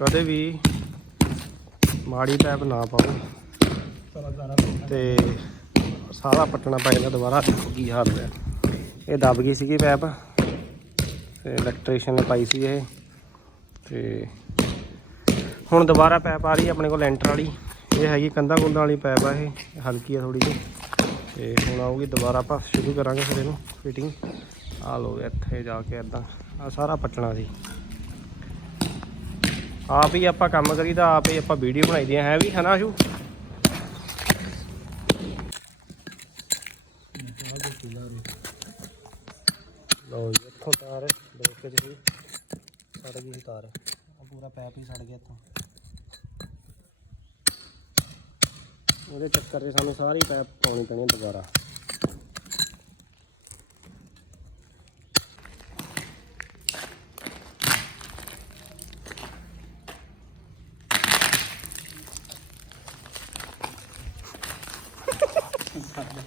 ਕਦੇ ਵੀ ਮਾੜੀ ਪੈਪ ਨਾ ਪਾਓ। ਤੇ ਸਾਰਾ ਪੱਟਣਾ ਪੈ ਜਾਂਦਾ ਦੁਬਾਰਾ ਦੇਖੋ ਕੀ ਹਾਲ ਹੋਇਆ? ਇਹ ਦਬ ਗਈ ਸੀਗੀ ਪੈਪ ਤੇ ਇਲੈਕਟ੍ਰੀਸ਼ੀਅਨ ਨੇ ਪਾਈ ਸੀ ਇਹ। ਤੇ ਹੁਣ ਦੁਬਾਰਾ ਪੈਪ ਆ ਰਹੀ ਹੈ ਆਪਣੇ ਕੋਲ ਲੈਂਟਰ ਵਾਲੀ। ਇਹ ਹੈਗੀ ਕੰਧਾਂ ਕੁੰਧਾਂ ਵਾਲੀ ਪੈਪ ਆ ਇਹ, ਹਲਕੀ ਆ ਥੋੜੀ ਜਿਹੀ। ਤੇ ਹੁਣ ਆਊਗੀ ਦੁਬਾਰਾ ਆਪਾਂ ਸ਼ੁਰੂ ਕਰਾਂਗੇ ਫਿਰ ਇਹਨੂੰ ਫਿਟਿੰਗ ਆ ਲੋ ਇੱਥੇ ਜਾ ਕੇ ਇਦਾਂ ਆ ਸਾਰਾ ਪੱਟਣਾ ਸੀ। ਆਪ ਹੀ ਆਪਾਂ ਕੰਮ ਕਰੀਦਾ ਆਪ ਹੀ ਆਪਾਂ ਵੀਡੀਓ ਬਣਾਈਦੀ ਹੈ ਵੀ ਹਨਾ ਆਸ਼ੂ ਲਓ ਜੀ, ਇੱਥੋਂ ਤਾਰ ਬ੍ਰੇਕ ਚ ਸੀ ਸੜ ਗਈ ਤਾਰ। ਪੂਰਾ ਪੈਪ ਹੀ ਸੜ ਗਿਆ ਇੱਥੋਂ। ਉਹਦੇ ਚੱਕਰ 'ਚ ਸਾਨੂੰ ਸਾਰੀ ਪੈਪ ਪਾਉਣੀ ਪੈਣੀ ਦੁਬਾਰਾ। ਕਰਦਾ।